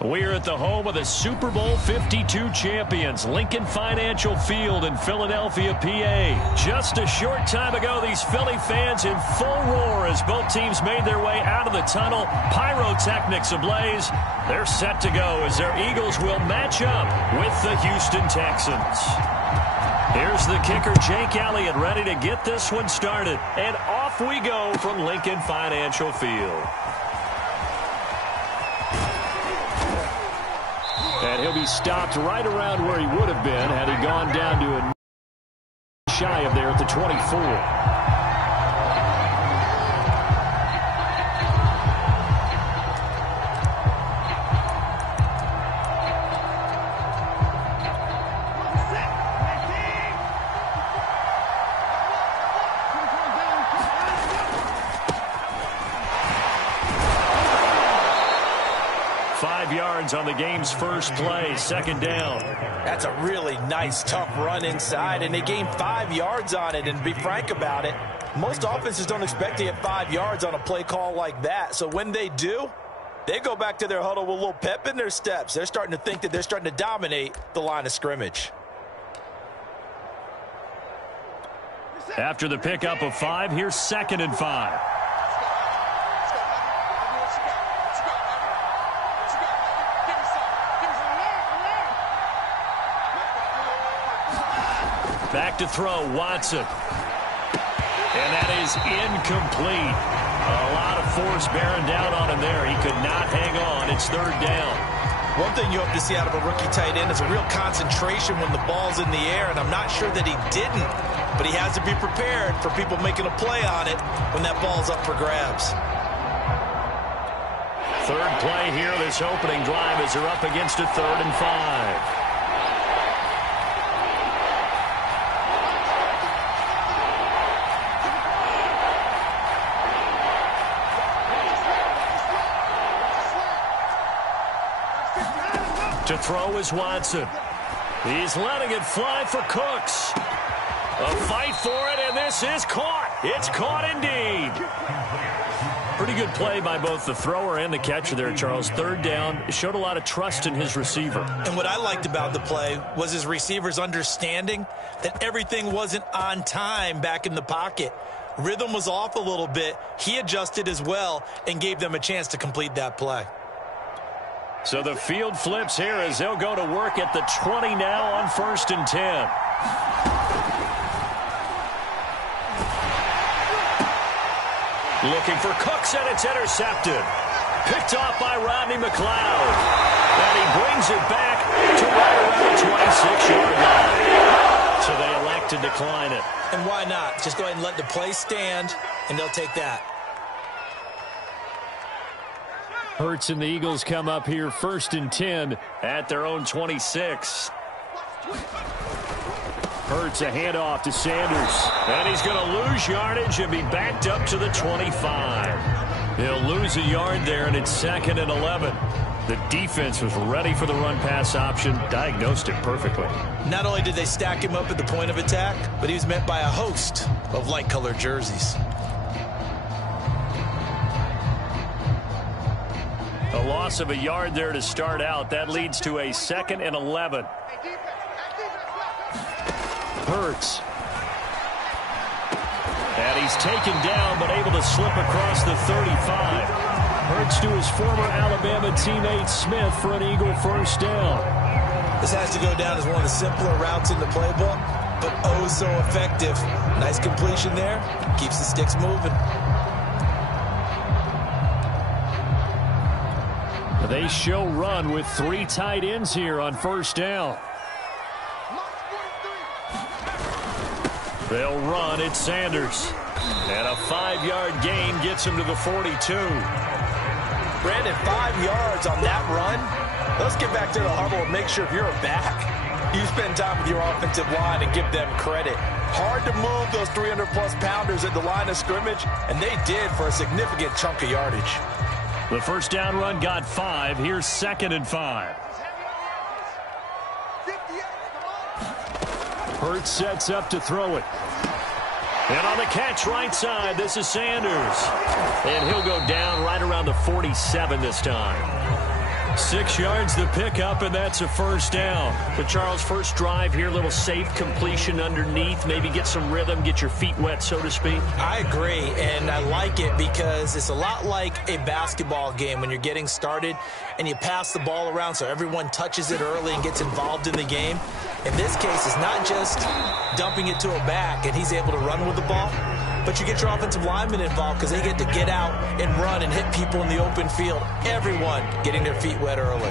We're at the home of the Super Bowl 52 champions, Lincoln Financial Field in Philadelphia, PA. Just a short time ago, these Philly fans in full roar as both teams made their way out of the tunnel. Pyrotechnics ablaze. They're set to go as their Eagles will match up with the Houston Texans. Here's the kicker, Jake Elliott, ready to get this one started. And off we go from Lincoln Financial Field. And he'll be stopped right around where he would have been had he gone down to a shy of there at the 24. 5 yards on the game's first play, second down. That's a really nice, tough run inside, and they gained 5 yards on it. And to be frank about it, most offenses don't expect to get 5 yards on a play call like that. So when they do, they go back to their huddle with a little pep in their steps. They're starting to think that they're starting to dominate the line of scrimmage. After the pickup of 5, here's 2nd and 5. Back to throw, Watson. And that is incomplete. A lot of force bearing down on him there. He could not hang on. It's 3rd down. One thing you hope to see out of a rookie tight end is a real concentration when the ball's in the air, and I'm not sure that he didn't, but he has to be prepared for people making a play on it when that ball's up for grabs. 3rd play here, this opening drive as they're up against a 3rd and 5. To throw is Watson. He's letting it fly for Cooks. A fight for it, and this is caught. It's caught indeed. Pretty good play by both the thrower and the catcher there, Charles. 3rd down, showed a lot of trust in his receiver. And what I liked about the play was his receiver's understanding that everything wasn't on time back in the pocket. Rhythm was off a little bit. He adjusted as well and gave them a chance to complete that play. So the field flips here as they'll go to work at the 20 now on 1st and 10. Looking for Cooks, and it's intercepted. Picked off by Rodney McLeod. And he brings it back to right around the 26-yard line. So they elect to decline it. And why not? Just go ahead and let the play stand, and they'll take that. Hurts and the Eagles come up here 1st and 10 at their own 26. Hurts a handoff to Sanders. And he's going to lose yardage and be backed up to the 25. He'll lose a yard there, and it's 2nd and 11. The defense was ready for the run-pass option, diagnosed it perfectly. Not only did they stack him up at the point of attack, but he was met by a host of light-colored jerseys. A loss of a yard there to start out. That leads to a 2nd and 11. Hurts. And he's taken down, but able to slip across the 35. Hurts to his former Alabama teammate Smith for an Eagle 1st down. This has to go down as one of the simpler routes in the playbook, but oh so effective. Nice completion there. Keeps the sticks moving. They show run with 3 tight ends here on 1st down. They'll run. It's Sanders. And a 5-yard gain gets him to the 42. Brandon, 5 yards on that run. Let's get back to the huddle and make sure if you're a back, you spend time with your offensive line and give them credit. Hard to move those 300-plus pounders at the line of scrimmage, and they did for a significant chunk of yardage. The 1st down run got 5. Here's 2nd and 5. Hurts sets up to throw it. And on the catch right side, this is Sanders. And he'll go down right around the 47 this time. 6 yards the pickup, and that's a first down. But Charles, first drive here, little safe completion underneath, maybe get some rhythm, get your feet wet, so to speak. I agree, and I like it because it's a lot like a basketball game when you're getting started and you pass the ball around so everyone touches it early and gets involved in the game. In this case, it's not just dumping it to a back and he's able to run with the ball, but you get your offensive linemen involved because they get to get out and run and hit people in the open field. Everyone getting their feet wet early.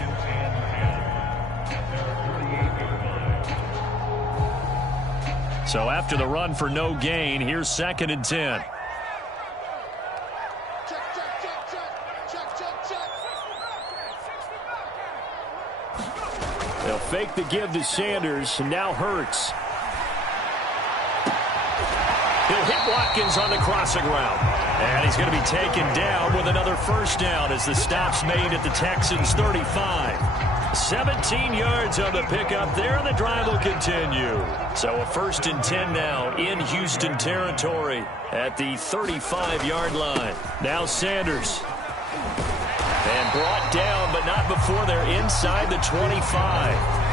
So after the run for no gain, here's 2nd and 10. They'll fake the give to Sanders, and now Hurts. He'll hit Watkins on the crossing route. And he's going to be taken down with another first down as the stop's made at the Texans' 35. 17 yards on the pickup there, and the drive will continue. So a 1st and 10 now in Houston territory at the 35-yard line. Now Sanders. And brought down, but not before they're inside the 25.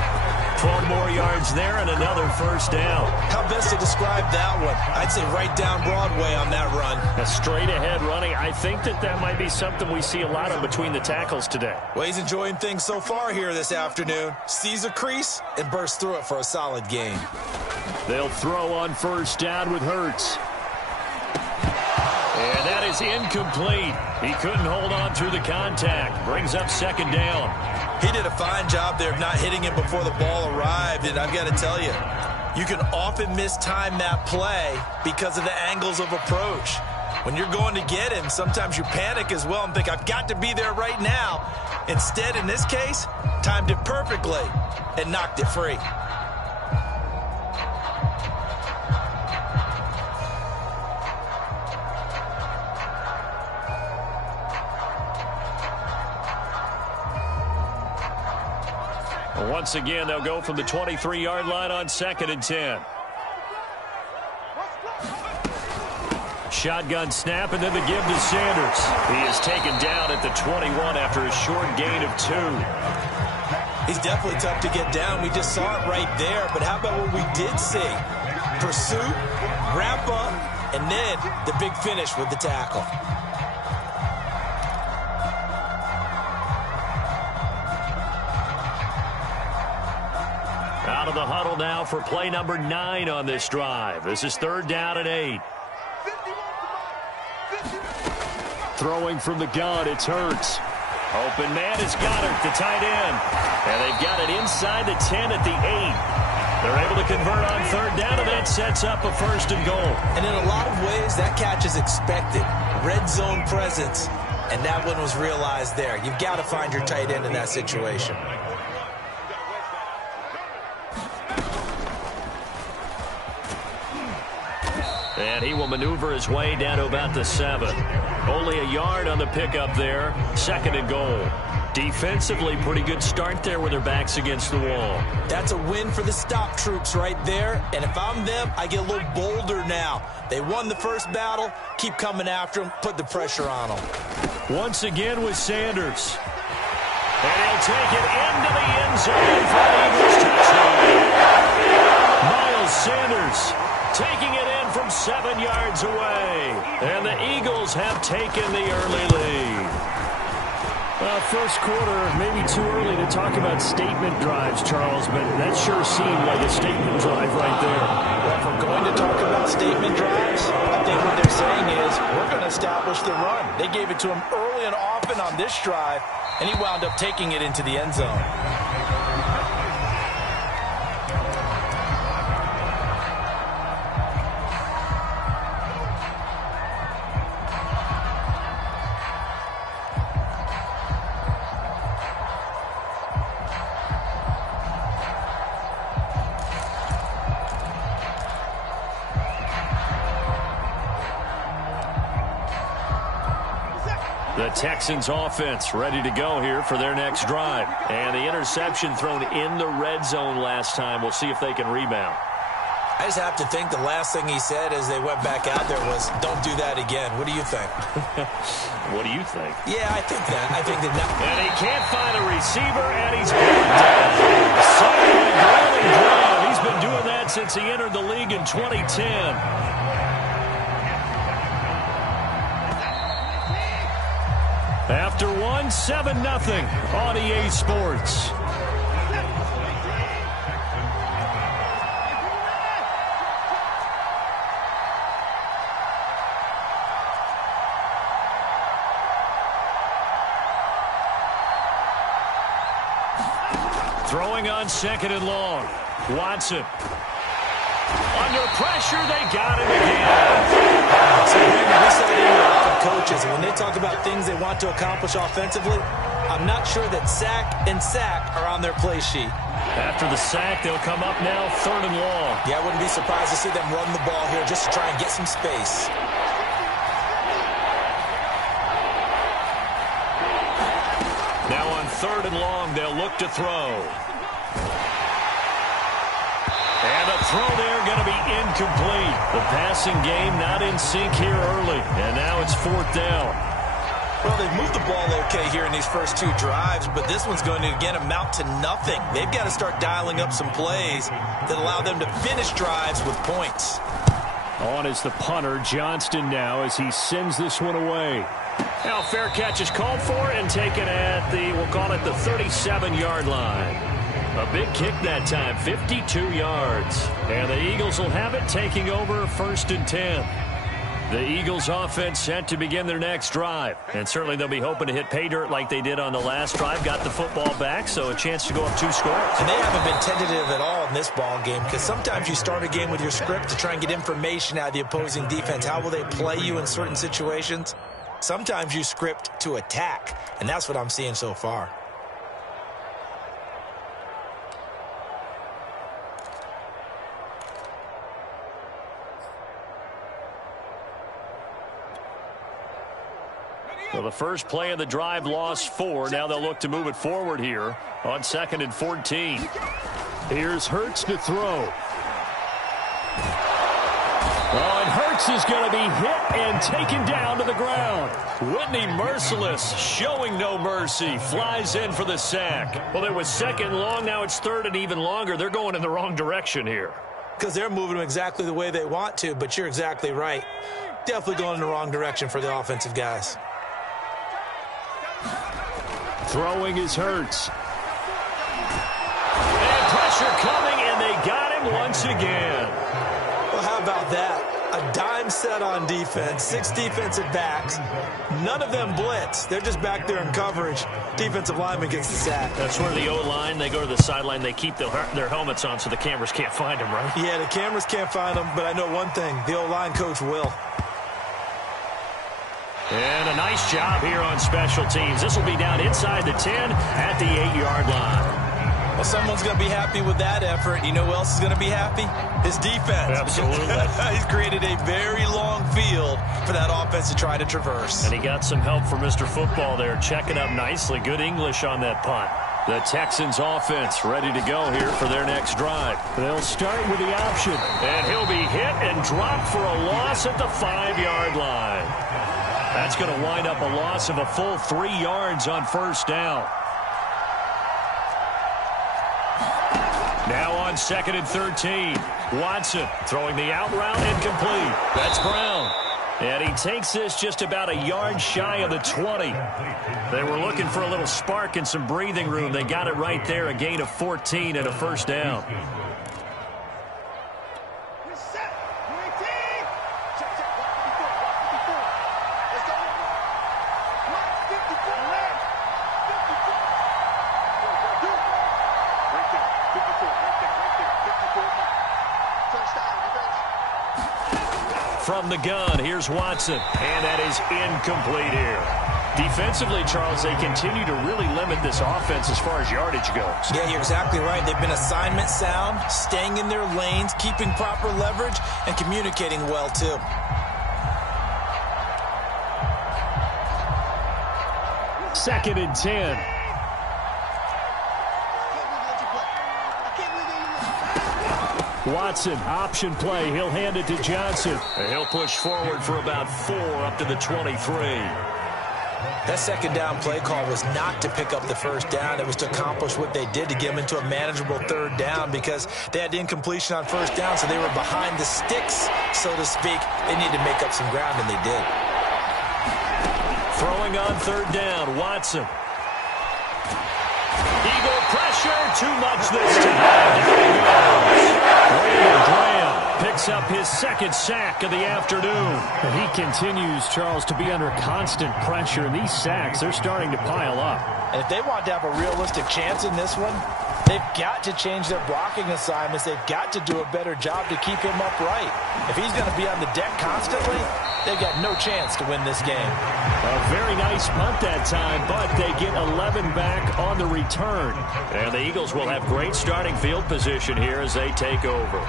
12 more yards there and another first down. How best to describe that one? I'd say right down Broadway on that run. A straight-ahead running. I think that might be something we see a lot of between the tackles today. Well, he's enjoying things so far here this afternoon. Sees a crease and bursts through it for a solid gain. They'll throw on first down with Hurts. And that is incomplete. He couldn't hold on through the contact. Brings up 2nd down. He did a fine job there of not hitting him before the ball arrived, and I've got to tell you, you can often mistime that play because of the angles of approach. When you're going to get him, sometimes you panic as well and think, I've got to be there right now. Instead, in this case, timed it perfectly and knocked it free. Once again, they'll go from the 23-yard line on 2nd and 10. Shotgun snap, and then the give to Sanders. He is taken down at the 21 after a short gain of 2. He's definitely tough to get down. We just saw it right there. But how about what we did see? Pursuit, wrap up, and then the big finish with the tackle. Out of the huddle now for play number 9 on this drive. This is 3rd down and 8. Throwing from the gun, it's Hurts. Open man is Goddard, the tight end. And they've got it inside the 10 at the 8. They're able to convert on 3rd down, and that sets up a 1st and goal. And in a lot of ways, that catch is expected. Red zone presence, and that one was realized there. You've got to find your tight end in that situation. And he will maneuver his way down to about the 7. Only a yard on the pickup there. 2nd and goal. Defensively, pretty good start there with their backs against the wall. That's a win for the stop troops right there. And if I'm them, I get a little bolder now. They won the first battle. Keep coming after them. Put the pressure on them. Once again with Sanders. And he'll take it into the end zone for an Eagles touchdown. Miles Sanders taking it in from 7 yards away. And the Eagles have taken the early lead. Well, first quarter, maybe too early to talk about statement drives, Charles, but that sure seemed like a statement drive right there. Well, if we're going to talk about statement drives, I think what they're saying is we're going to establish the run. They gave it to him early and often on this drive, and he wound up taking it into the end zone. The Texans offense ready to go here for their next drive. And the interception thrown in the red zone last time. We'll see if they can rebound. I just have to think the last thing he said as they went back out there was, don't do that again. What do you think? What do you think? Yeah, I think that. And he can't find a receiver, and he's brought down. Suddenly, Grilling Brown. He's been doing that since he entered the league in 2010. After one, 7-0 on EA Sports. Throwing on 2nd and long. Watson. Under pressure, they got him again. So, we saw it in a lot of coaches. When they talk about things they want to accomplish offensively, I'm not sure that sack and sack are on their play sheet. After the sack, they'll come up now 3rd and long. Yeah, I wouldn't be surprised to see them run the ball here just to try and get some space. Now on 3rd and long, they'll look to throw. And a throw there going to be incomplete. The passing game not in sync here early. And now it's 4th down. Well, they've moved the ball okay here in these first 2 drives, but this one's going to, again, amount to nothing. They've got to start dialing up some plays that allow them to finish drives with points. On is the punter, Johnston, now as he sends this one away. Now fair catch is called for and taken at the, we'll call it the 37-yard line. A big kick that time, 52 yards. And the Eagles will have it, taking over 1st and 10. The Eagles offense set to begin their next drive. And certainly they'll be hoping to hit pay dirt like they did on the last drive. Got the football back, so a chance to go up 2 scores. And they haven't been tentative at all in this ball game, because sometimes you start a game with your script to try and get information out of the opposing defense. How will they play you in certain situations? Sometimes you script to attack, and that's what I'm seeing so far. Well, the first play of the drive lost 4. Now they'll look to move it forward here on 2nd and 14. Here's Hurts to throw. Oh, and Hurts is going to be hit and taken down to the ground. Whitney Merciless showing no mercy. Flies in for the sack. Well, there was 2nd long. Now it's 3rd and even longer. They're going in the wrong direction here. Because they're moving them exactly the way they want to, but you're exactly right. Definitely going in the wrong direction for the offensive guys. Throwing is Hurts. And pressure coming, and they got him once again. Well, how about that? A dime set on defense, 6 defensive backs. None of them blitz. They're just back there in coverage. Defensive lineman gets the sack. That's where the O-line, they go to the sideline, they keep their helmets on so the cameras can't find them, right? Yeah, the cameras can't find them, but I know one thing. The O-line coach will. And a nice job here on special teams. This will be down inside the 10 at the 8-yard line. Well, someone's going to be happy with that effort. You know who else is going to be happy? His defense. Absolutely. He's created a very long field for that offense to try to traverse. And he got some help from Mr. Football there, checking up nicely. Good English on that punt. The Texans offense ready to go here for their next drive. They'll start with the option. And he'll be hit and dropped for a loss at the 5-yard line. That's going to wind up a loss of a full 3 yards on 1st down. Now on 2nd and 13. Watson throwing the out route incomplete. That's Brown. And he takes this just about a yard shy of the 20. They were looking for a little spark and some breathing room. They got it right there, a gain of 14 and a 1st down. From the gun, here's Watson, and that is incomplete here. Defensively, Charles, they continue to really limit this offense as far as yardage goes. Yeah, you're exactly right. They've been assignment sound, staying in their lanes, keeping proper leverage, and communicating well, too. Second and 10. Watson, option play. He'll hand it to Johnson. And he'll push forward for about 4 up to the 23. That second down play call was not to pick up the first down. It was to accomplish what they did to get them into a manageable third down because they had incompletion on first down, so they were behind the sticks, so to speak. They needed to make up some ground, and they did. Throwing on third down, Watson. Eagle pressure, too much this time. Graham picks up his second sack of the afternoon. And he continues, Charles, to be under constant pressure. And these sacks, they're starting to pile up. And if they want to have a realistic chance in this one, they've got to change their blocking assignments. They've got to do a better job to keep him upright. If he's going to be on the deck constantly, they've got no chance to win this game. A very nice punt that time, but they get 11 back on the return. And the Eagles will have great starting field position here as they take over.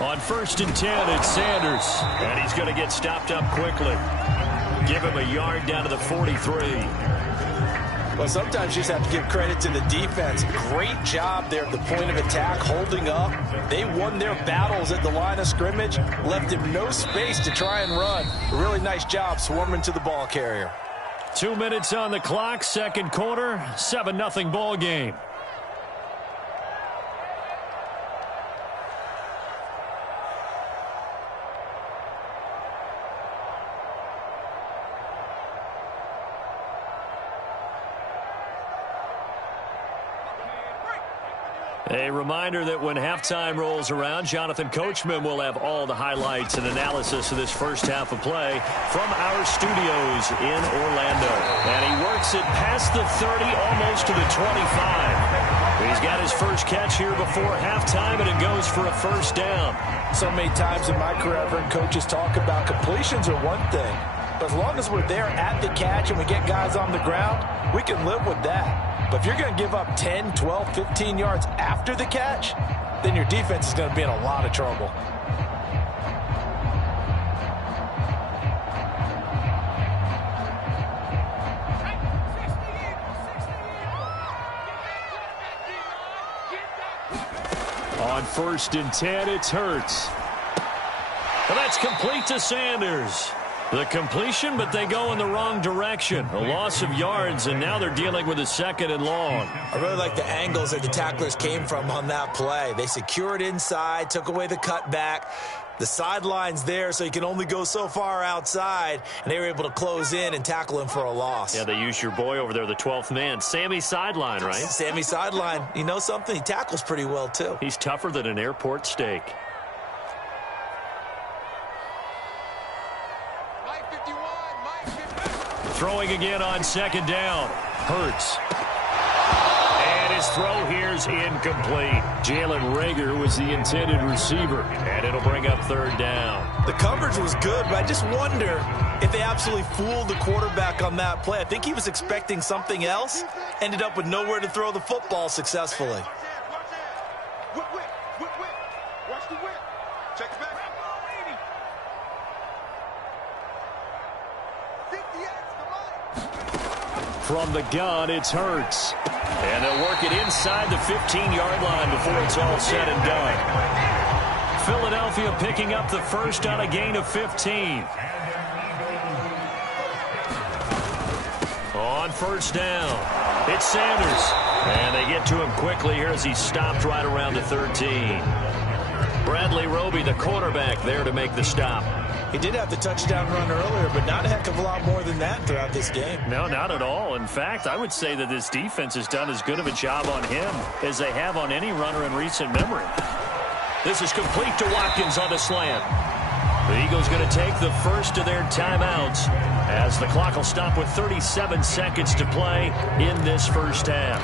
On 1st and 10, it's Sanders. And he's going to get stopped up quickly. Give him a yard down to the 43. Well, sometimes you just have to give credit to the defense. Great job there at the point of attack, holding up. They won their battles at the line of scrimmage, left him no space to try and run. A really nice job swarming to the ball carrier. 2 minutes on the clock, second quarter, 7-0 ball game. A reminder that when halftime rolls around, Jonathan Coachman will have all the highlights and analysis of this first half of play from our studios in Orlando. And he works it past the 30, almost to the 25. He's got his first catch here before halftime, and it goes for a first down. So many times in my career, I've heard coaches talk about completions are one thing. But as long as we're there at the catch and we get guys on the ground, we can live with that. But if you're going to give up 10, 12, 15 yards after the catch, then your defense is going to be in a lot of trouble. On 1st and 10, it's Hurts. Well, that's complete to Sanders. The completion, but they go in the wrong direction. A loss of yards, and now they're dealing with a 2nd and long. I really like the angles that the tacklers came from on that play. They secured inside, took away the cutback. The sideline's there, so you can only go so far outside, and they were able to close in and tackle him for a loss. Yeah, they used your boy over there, the 12th man. Sammy Sideline, right? Sammy Sideline. You know something? He tackles pretty well, too. He's tougher than an airport steak. Throwing again on 2nd down. Hurts. And his throw here's incomplete. Jalen Reagor was the intended receiver. And it'll bring up 3rd down. The coverage was good, but I just wonder if they absolutely fooled the quarterback on that play. I think he was expecting something else. Ended up with nowhere to throw the football successfully. From the gun, it's Hurts. And they'll work it inside the 15-yard line before it's all said and done. Philadelphia picking up the first on a gain of 15. On 1st down, it's Sanders. And they get to him quickly here as he's stopped right around the 13. Bradley Roby, the quarterback, there to make the stop. He did have the touchdown run earlier, but not a heck of a lot more than that throughout this game. No, not at all. In fact, I would say that this defense has done as good of a job on him as they have on any runner in recent memory. This is complete to Watkins on the slant. The Eagles going to take the first of their timeouts as the clock will stop with 37 seconds to play in this first half.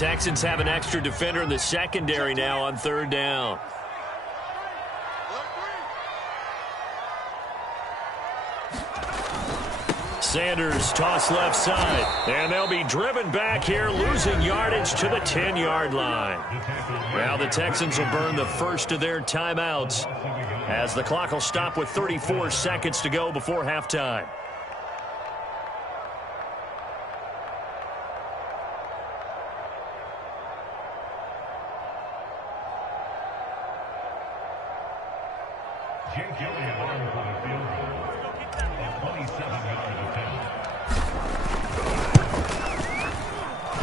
Texans have an extra defender in the secondary now on third down. Sanders toss left side, and they'll be driven back here, losing yardage to the 10-yard line. Now the Texans will burn the first of their timeouts as the clock will stop with 34 seconds to go before halftime.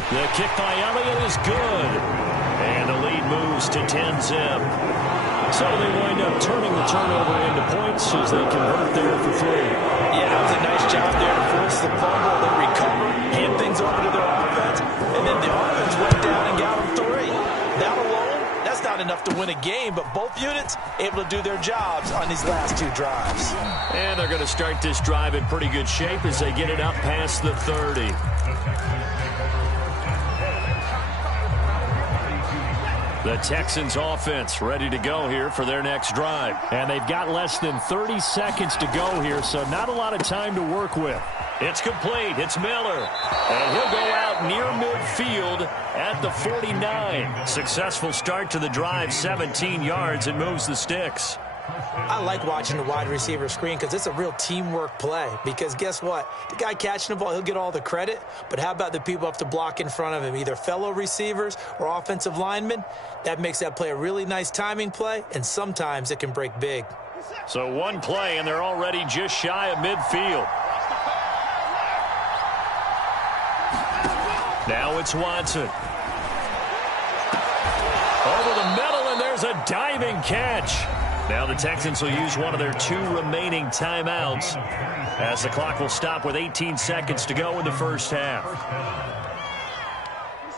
The kick by Elliott is good. And the lead moves to 10-zip. So they wind up turning the turnover into points as they convert there for 3. Yeah, that was a nice job there to force the fumble, then recover, hand things over to their offense, and then the offense went down and got them 3. That alone, that's not enough to win a game, but both units able to do their jobs on these last 2 drives. And they're going to start this drive in pretty good shape as they get it up past the 30. The Texans offense ready to go here for their next drive. And they've got less than 30 seconds to go here, so not a lot of time to work with. It's complete. It's Miller. And he'll go out near midfield at the 49. Successful start to the drive, 17 yards, and moves the sticks. I like watching the wide receiver screen because it's a real teamwork play. Because guess what? The guy catching the ball, he'll get all the credit. But how about the people up the block in front of him, either fellow receivers or offensive linemen? That makes that play a really nice timing play, and sometimes it can break big. So one play, and they're already just shy of midfield. Now it's Watson. Over the middle, and there's a diving catch. Now the Texans will use one of their 2 remaining timeouts as the clock will stop with 18 seconds to go in the first half.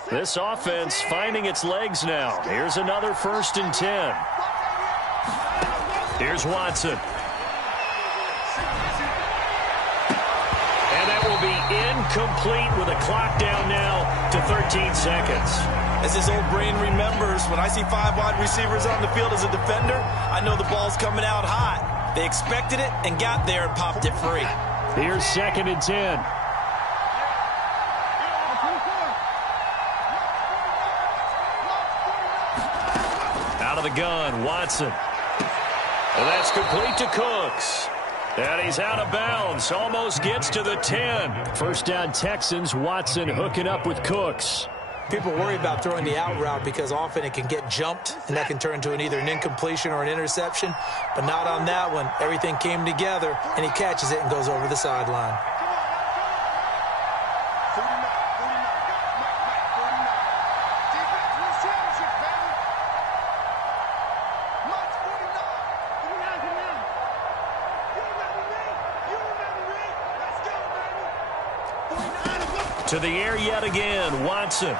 This offense finding its legs now. Here's another 1st and 10. Here's Watson. And that will be incomplete with a clock down now to 13 seconds. As his old brain remembers, when I see 5 wide receivers on the field as a defender, I know the ball's coming out hot. They expected it and got there and popped it free. Here's 2nd and 10. Out of the gun, Watson. And that's complete to Cooks. And he's out of bounds. Almost gets to the 10. First down Texans. Watson hooking up with Cooks. People worry about throwing the out route because often it can get jumped, and that can turn into either an incompletion or an interception. But not on that one. Everything came together, and he catches it and goes over the sideline. To the air yet again, Watson.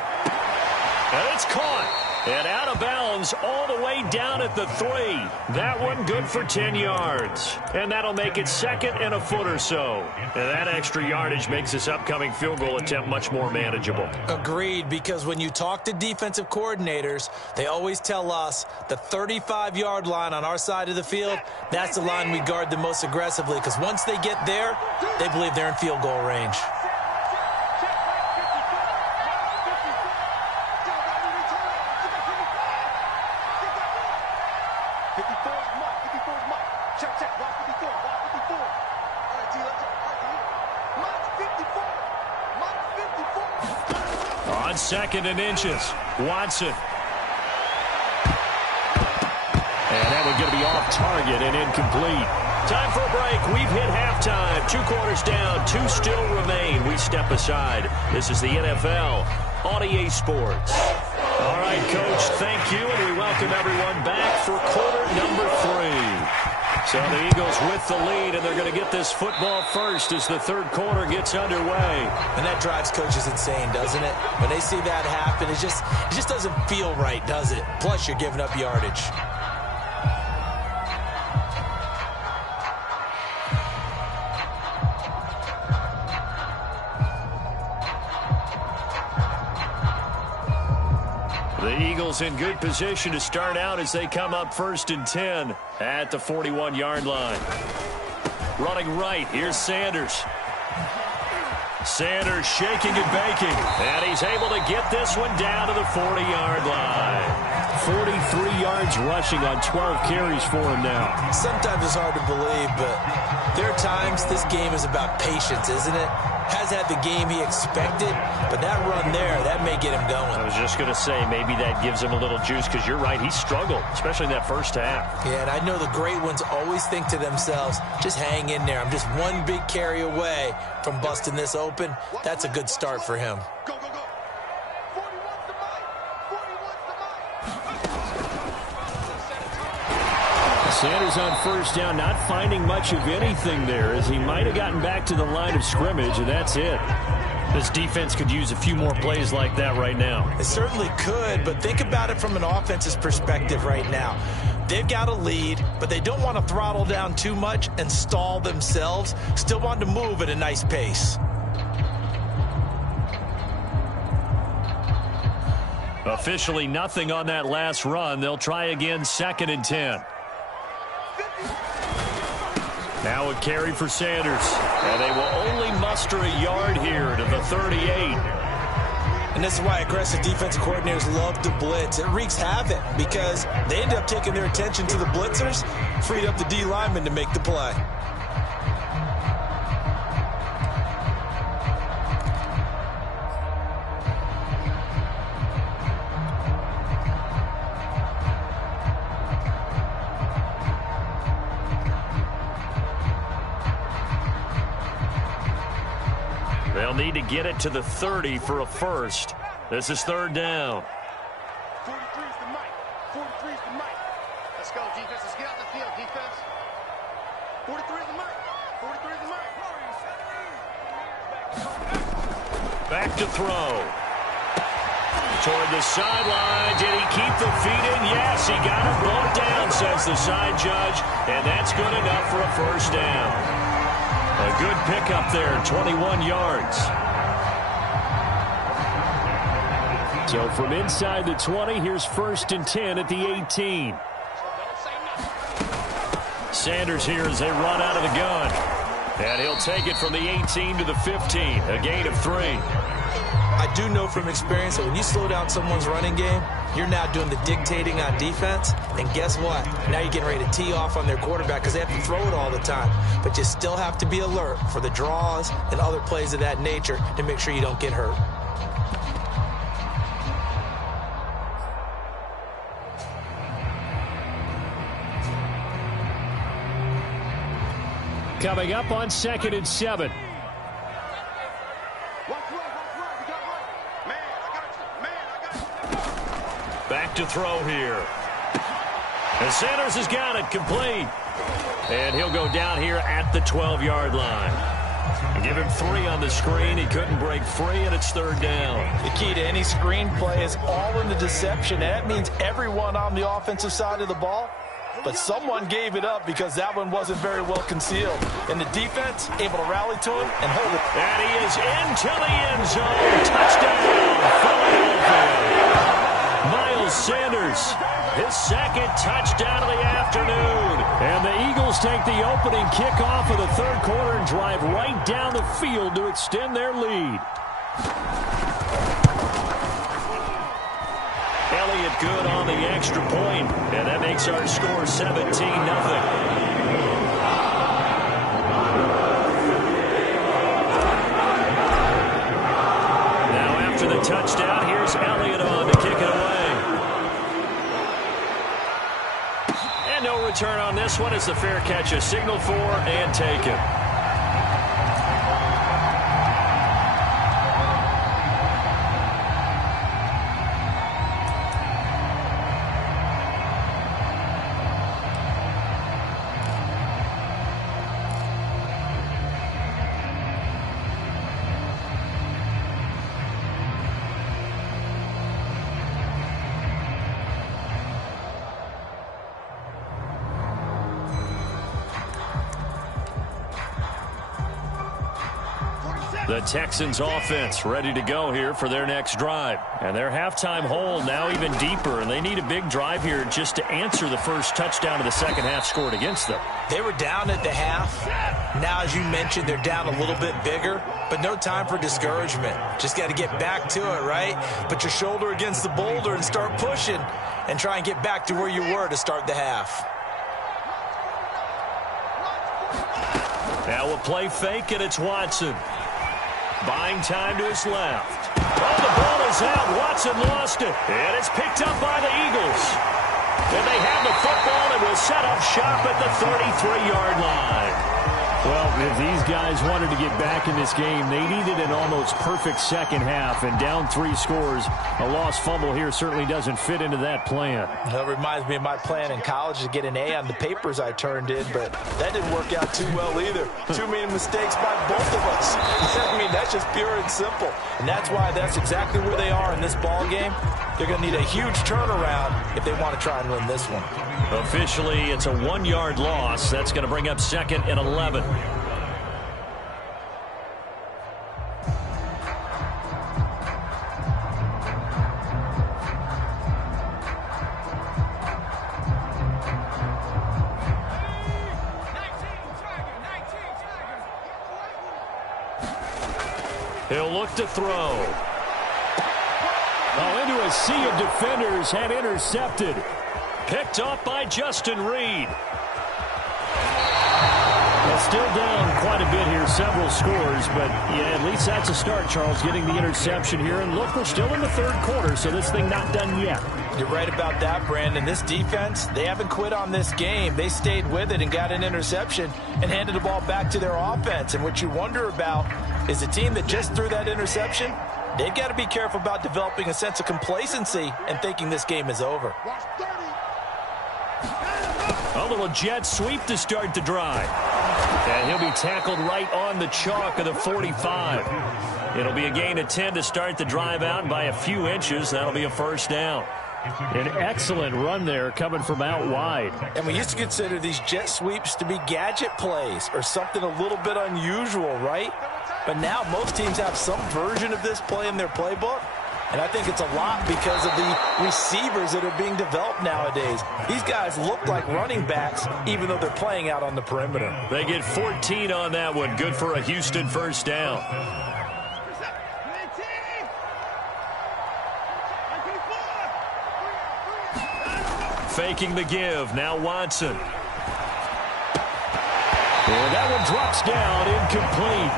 And it's caught. And out of bounds all the way down at the 3. That one good for 10 yards. And that'll make it 2nd and a foot or so. And that extra yardage makes this upcoming field goal attempt much more manageable. Agreed, because when you talk to defensive coordinators, they always tell us the 35-yard line on our side of the field, that's the line we guard the most aggressively, because once they get there, they believe they're in field goal range. On 2nd and inches, Watson. And that one's going to be off target and incomplete. Time for a break. We've hit halftime. 2 quarters down, 2 still remain. We step aside. This is the NFL on EA Sports. All right, Coach, thank you, and we welcome everyone back for quarter number 3. So the Eagles with the lead, and they're going to get this football first as the 3rd quarter gets underway. And that drives coaches insane, doesn't it? When they see that happen, it just doesn't feel right, does it? Plus, you're giving up yardage. The Eagles in good position to start out as they come up 1st and 10 at the 41-yard line. Running right, here's Sanders. Sanders shaking and baking, and he's able to get this one down to the 40-yard line. 43 yards rushing on 12 carries for him now. Sometimes it's hard to believe, but there are times this game is about patience, isn't it? Has had the game he expected, but that run there, that may get him going. I was just going to say, maybe that gives him a little juice, because you're right, he struggled, especially in that first half. Yeah, and I know the great ones always think to themselves, just hang in there. I'm just one big carry away from busting this open. That's a good start for him. Go, go, go. 40 wants the mic. 40 wants the mic. Sanders on first down, not finding much of anything there, as he might have gotten back to the line of scrimmage, and that's it. This defense could use a few more plays like that right now. It certainly could, but think about it from an offense's perspective right now. They've got a lead, but they don't want to throttle down too much and stall themselves. Still want to move at a nice pace. Officially nothing on that last run. They'll try again 2nd and 10. Now a carry for Sanders. And they will only muster a yard here to the 38. And this is why aggressive defensive coordinators love to blitz. It wreaks havoc because they end up taking their attention to the blitzers, freed up the D lineman to make the play. They'll need to get it to the 30 for a first. This is 3rd down. 43 is the mic. 43 is the mic. Let's go, defense. Let's get out the field, defense. 43 is the mic. 43 is the mic. Back to throw. Toward the sideline. Did he keep the feet in? Yes, he got him brought down, says the side judge. And that's good enough for a first down. A good pickup there, 21 yards. So from inside the 20, here's 1st and 10 at the 18. Sanders here as they run out of the gun. And he'll take it from the 18 to the 15, a gain of 3. I do know from experience that when you slow down someone's running game, you're now doing the dictating on defense. And guess what? Now you're getting ready to tee off on their quarterback because they have to throw it all the time. But you still have to be alert for the draws and other plays of that nature to make sure you don't get hurt. Coming up on 2nd and 7. Back to throw here. And Sanders has got it complete. And he'll go down here at the 12-yard line. Give him 3 on the screen. He couldn't break free, and it's 3rd down. The key to any screen play is all in the deception. And that means everyone on the offensive side of the ball. But someone gave it up because that one wasn't very well concealed. And the defense able to rally to him and hold it. And he is into the end zone. Touchdown, Philadelphia. Miles Sanders, his 2nd touchdown of the afternoon. And the Eagles take the opening kickoff of the 3rd quarter and drive right down the field to extend their lead. Elliott good on the extra point, and that makes our score 17-0. Now after the touchdown, here's Elliott on to kick it away. And no return on this one. It's the fair catch, a signal for and taken. The Texans offense ready to go here for their next drive. And their halftime hole now even deeper, and they need a big drive here just to answer the first touchdown of the second half scored against them. They were down at the half. Now, as you mentioned, they're down a little bit bigger, but no time for discouragement. Just got to get back to it, right? Put your shoulder against the boulder and start pushing and try and get back to where you were to start the half. Now a play fake, and it's Watson. Buying time to his left. Oh, the ball is out. Watson lost it. And it's picked up by the Eagles. And they have the football and will set up shop at the 33-yard line. Well, if these guys wanted to get back in this game, they needed an almost perfect second half. And down 3 scores, a lost fumble here certainly doesn't fit into that plan. That reminds me of my plan in college to get an A on the papers I turned in, but that didn't work out too well either. Too many mistakes by both of us. I mean, that's just pure and simple. And that's why that's exactly where they are in this ball game. They're going to need a huge turnaround if they want to try and win this one. Officially, it's a 1-yard loss. That's going to bring up 2nd and 11. He'll look to throw. Oh, into a sea of defenders and intercepted. Picked up by Justin Reed. Well, still down quite a bit here, several scores, but yeah, at least that's a start, Charles, getting the interception here. And look, we're still in the 3rd quarter, so this thing not done yet. You're right about that, Brandon. This defense, they haven't quit on this game. They stayed with it and got an interception and handed the ball back to their offense. And what you wonder about is the team that just threw that interception, they've got to be careful about developing a sense of complacency and thinking this game is over. A little jet sweep to start the drive. And he'll be tackled right on the chalk of the 45. It'll be a gain of 10 to start the drive out by a few inches. That'll be a first down. An excellent run there coming from out wide. And we used to consider these jet sweeps to be gadget plays or something a little bit unusual, right? But now most teams have some version of this play in their playbook. And I think it's a lot because of the receivers that are being developed nowadays. These guys look like running backs, even though they're playing out on the perimeter. They get 14 on that one. Good for a Houston first down. Faking the give. Now Watson. And that one drops down, incomplete.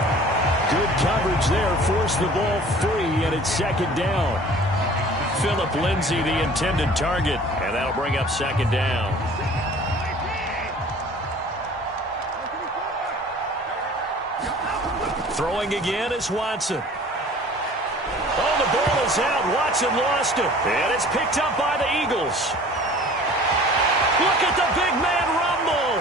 Good coverage there, forced the ball free, and it's 2nd down. Phillip Lindsay, the intended target, and that'll bring up 2nd down. Throwing again is Watson. Oh, the ball is out. Watson lost it, and it's picked up by the Eagles. Look at the big man rumble.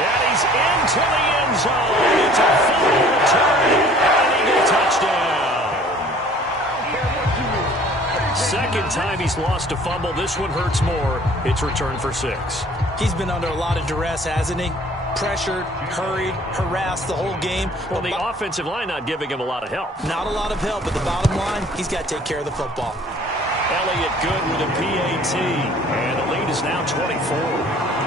And he's into the end zone. It's a fumble return and an Eagle touchdown. Second time he's lost a fumble. This one hurts more. It's returned for 6. He's been under a lot of duress, hasn't he? Pressured, hurried, harassed the whole game. Well, the offensive line not giving him a lot of help. Not a lot of help, but the bottom line, he's got to take care of the football. Elliott good with a PAT. And the lead is now 24.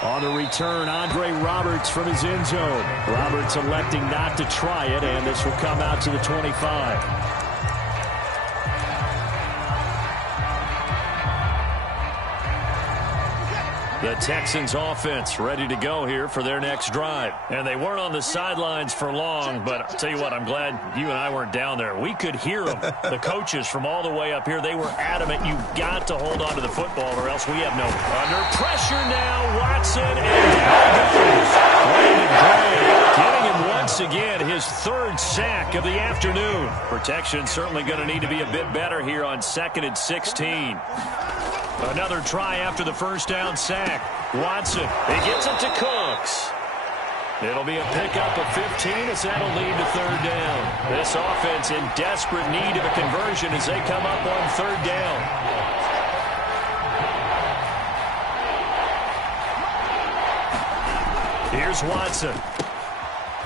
On the return, Andre Roberts from his end zone. Roberts electing not to try it, and this will come out to the 25. The Texans offense ready to go here for their next drive. And they weren't on the sidelines for long, but I'll tell you what, I'm glad you and I weren't down there. We could hear them. The coaches from all the way up here, they were adamant. You've got to hold on to the football or else we have no. Under pressure now, Watson, and down goes. Brandon Gray getting him once his third sack of the afternoon. Protection certainly going to need to be a bit better here on 2nd and 16. Another try after the first down sack. Watson, he gets it to Cooks. It'll be a pickup of 15 as that'll lead to 3rd down. This offense in desperate need of a conversion as they come up on 3rd down. Here's Watson.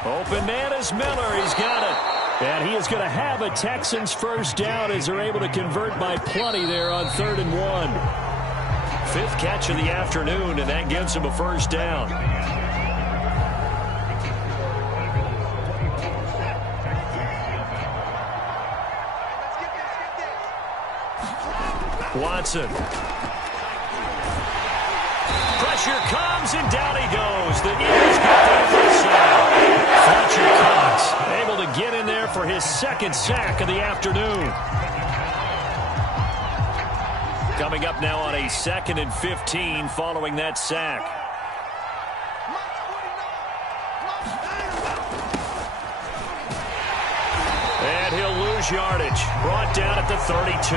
Open man is Miller. He's got it. And he is going to have a Texans first down as they're able to convert by plenty there on 3rd and 1. 5th catch of the afternoon, and that gives him a first down. Watson. Pressure comes, and down he goes. The Eagles get there for a sack. Fletcher Cox able to get in there for his 2nd sack of the afternoon. Coming up now on a 2nd and 15 following that sack. And he'll lose yardage. Brought down at the 32.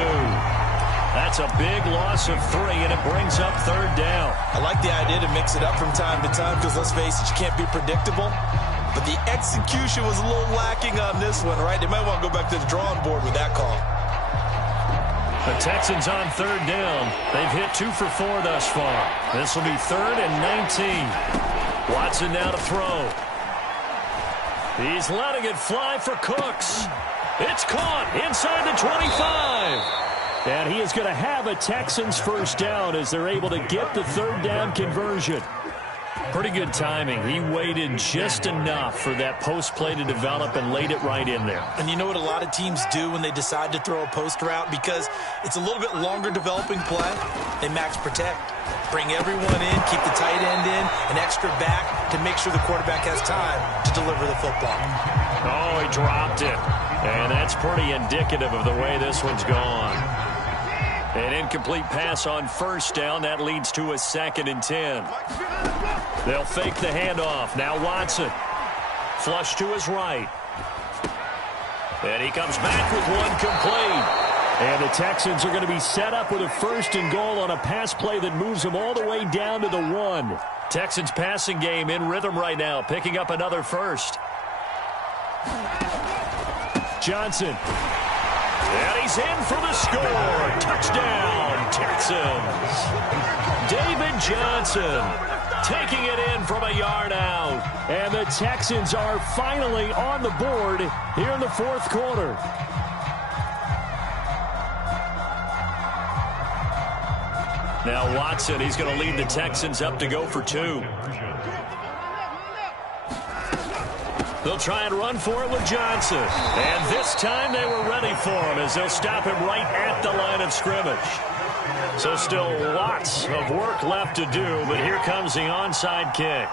That's a big loss of 3, and it brings up 3rd down. I like the idea to mix it up from time to time because, let's face it, you can't be predictable. But the execution was a little lacking on this one, right? They might want to go back to the drawing board with that call. The Texans on 3rd down. They've hit 2 for 4 thus far. This will be 3rd and 19. Watson now to throw. He's letting it fly for Cooks. It's caught inside the 25. And he is going to have a Texans first down as they're able to get the 3rd down conversion. Pretty good timing. He waited just enough for that post play to develop and laid it right in there. And you know what a lot of teams do when they decide to throw a post route? Because it's a little bit longer developing play. They max protect. Bring everyone in, keep the tight end in, an extra back to make sure the quarterback has time to deliver the football. Oh, he dropped it. And that's pretty indicative of the way this one's gone. An incomplete pass on 1st down. That leads to a 2nd and 10. They'll fake the handoff. Now Watson. Flush to his right. And he comes back with one complete. And the Texans are going to be set up with a 1st and goal on a pass play that moves them all the way down to the 1. Texans passing game in rhythm right now, picking up another 1st. Johnson. And he's in for the score. Touchdown, Texans. David Johnson taking it in from a yard out. And the Texans are finally on the board here in the 4th quarter. Now Watson, he's going to lead the Texans up to go for 2. They'll try and run for it with Johnson. And this time they were ready for him as they'll stop him right at the line of scrimmage. So still lots of work left to do, but here comes the onside kick.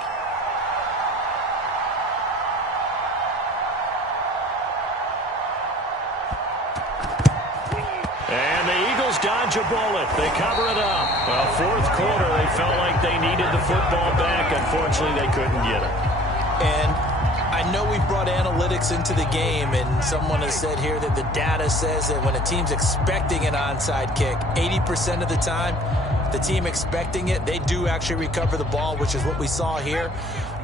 And the Eagles dodge a bullet. They cover it up. Well, 4th quarter, they felt like they needed the football back. Unfortunately, they couldn't get it. And I know we brought analytics into the game, and someone has said here that the data says that when a team's expecting an onside kick, 80% of the time, the team expecting it, they do actually recover the ball, which is what we saw here.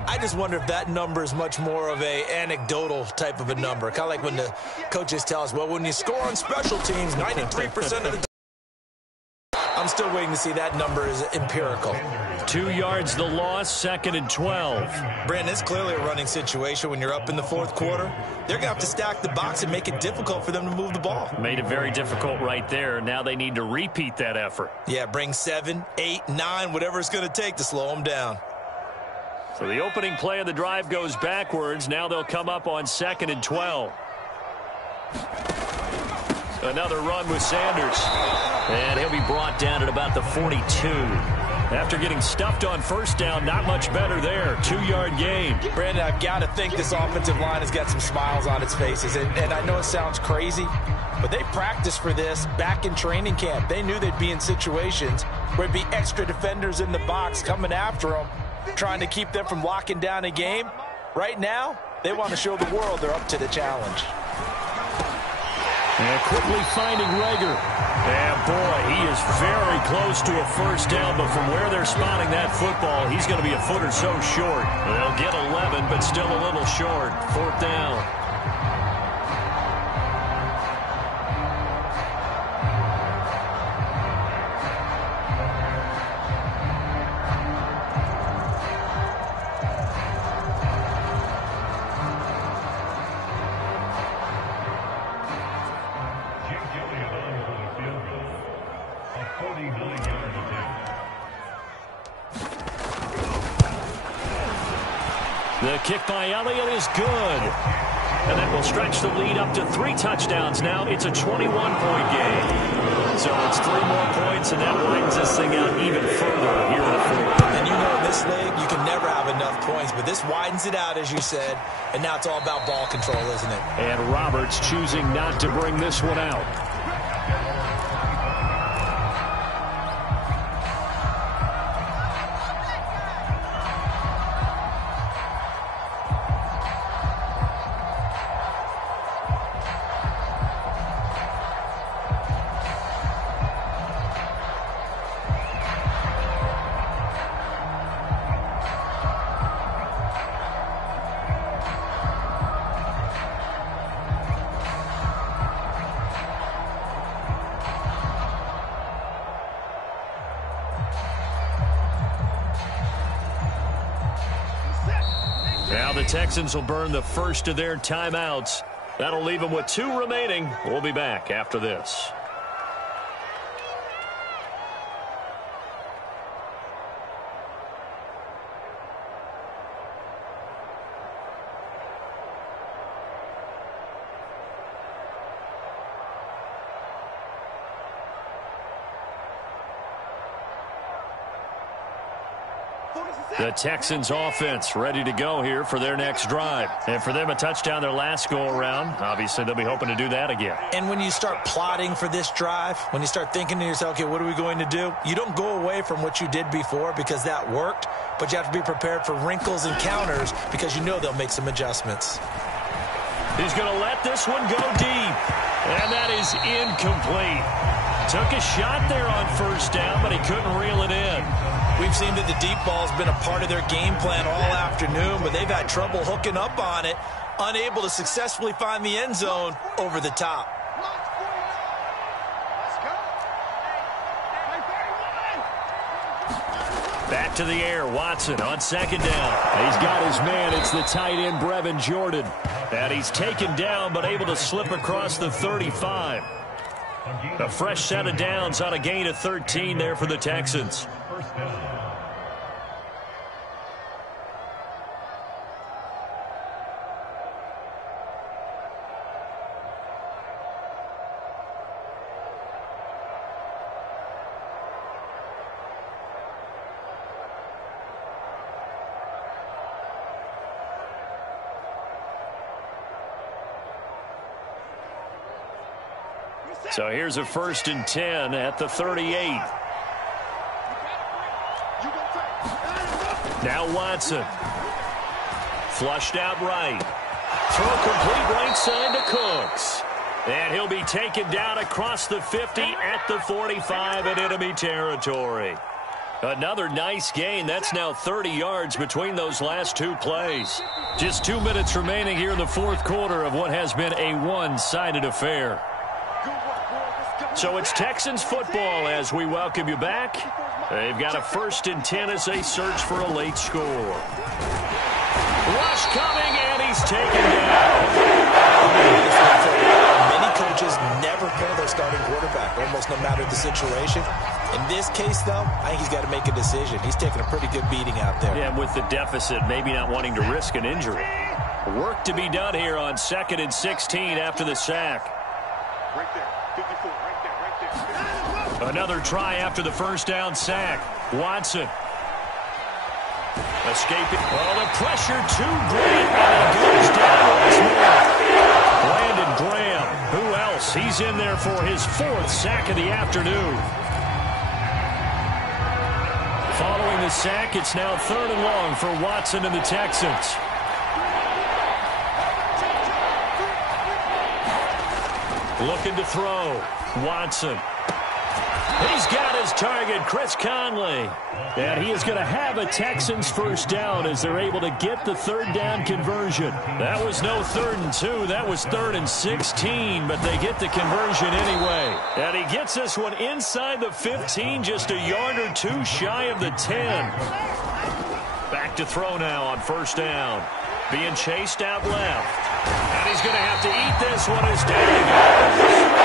I just wonder if that number is much more of a anecdotal type of a number. Kind of like when the coaches tell us, well, when you score on special teams, 93% of the time. I'm still waiting to see that number is empirical. 2 yards the loss, 2nd and 12. Brandon, it's clearly a running situation when you're up in the 4th quarter. They're going to have to stack the box and make it difficult for them to move the ball. Made it very difficult right there. Now they need to repeat that effort. Yeah, bring 7, 8, 9, whatever it's going to take to slow them down. So the opening play of the drive goes backwards. Now they'll come up on 2nd and 12. Another run with Sanders. And he'll be brought down at about the 42. After getting stuffed on 1st down, not much better there. 2-yard gain. Brandon, I've got to think this offensive line has got some smiles on its faces. And I know it sounds crazy, but they practiced for this back in training camp. They knew they'd be in situations where there'd be extra defenders in the box coming after them, trying to keep them from locking down a game. Right now, They want to show the world they're up to the challenge. And quickly finding Rager. And boy, he is very close to a first down, but from where they're spotting that football, he's going to be a foot or so short. They'll get 11, but still a little short. 4th down. The kick by Elliott is good. And that will stretch the lead up to 3 touchdowns now. It's a 21-point game. So it's 3 more points, and that widens this thing out even further here in the 4th. And you know in this league, you can never have enough points, but this widens it out, as you said, and now it's all about ball control, isn't it? And Roberts choosing not to bring this one out. Now the Texans will burn the first of their timeouts. That'll leave them with 2 remaining. We'll be back after this. The Texans offense ready to go here for their next drive. And for them, a touchdown their last go-around. Obviously, they'll be hoping to do that again. And when you start plotting for this drive, when you start thinking to yourself, okay, what are we going to do? You don't go away from what you did before because that worked, but you have to be prepared for wrinkles and counters because you know they'll make some adjustments. He's going to let this one go deep. And that is incomplete. Took a shot there on first down, but he couldn't reel it in. We've seen that the deep ball has been a part of their game plan all afternoon, but they've had trouble hooking up on it, unable to successfully find the end zone over the top. Back to the air, Watson on second down. He's got his man. It's the tight end, Brevin Jordan. And he's taken down, but able to slip across the 35. A fresh set of downs on a gain of 13 there for the Texans. So here's a 1st and 10 at the 38. Now Watson. Flushed out right. Throw complete right side to Cooks. And he'll be taken down across the 50 at the 45 in enemy territory. Another nice gain. That's now 30 yards between those last 2 plays. Just 2 minutes remaining here in the 4th quarter of what has been a one-sided affair. So it's Texans football as we welcome you back. They've got a 1st and 10 as they search for a late score. Rush coming, and he's taken down. Many coaches never pull their starting quarterback, almost no matter the situation. In this case, though, I think he's got to make a decision. He's taking a pretty good beating out there. Yeah, with the deficit, maybe not wanting to risk an injury. Work to be done here on 2nd and 16 after the sack. Right there, 54, right there. Another try after the first down sack. Watson. Escaping. Oh, the pressure too great, and it goes down once more. Landon Graham. Who else? He's in there for his 4th sack of the afternoon. Following the sack, it's now 3rd and long for Watson and the Texans. Looking to throw. Watson. He's got his target, Chris Conley. And he is going to have a Texans first down as they're able to get the third down conversion. That was no 3rd and 2. That was 3rd and 16, but they get the conversion anyway. And he gets this one inside the 15, just a yard or two shy of the 10. Back to throw now on first down. Being chased out left. And he's going to have to eat this one as down he goes.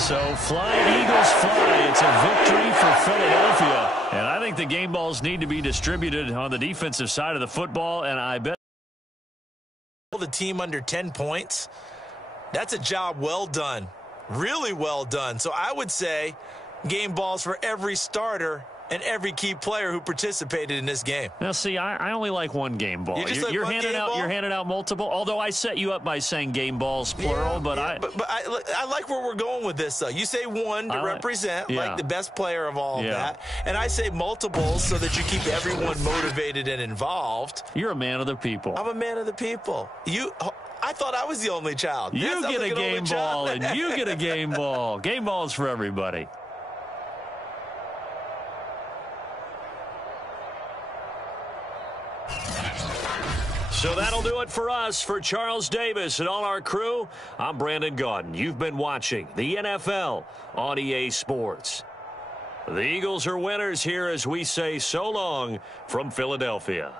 So fly, Eagles fly. It's a victory for Philadelphia. And I think the game balls need to be distributed on the defensive side of the football, and I bet the team under 10 points, that's a job well done. Really well done. So I would say game balls for every starter and every key player who participated in this game. Now, see, I only like one game ball. You're handing out multiple. Although I set you up by saying game balls plural, but I like where we're going with this. Though you say one to represent like the best player of all of that, and I say multiples so that you keep everyone motivated and involved. You're a man of the people. I'm a man of the people. I thought I was the only child. You get a game ball, and you get a game ball. Game balls for everybody. So that'll do it for us. For Charles Davis and all our crew, I'm Brandon Gaudin. You've been watching the NFL on EA Sports. The Eagles are winners here as we say so long from Philadelphia.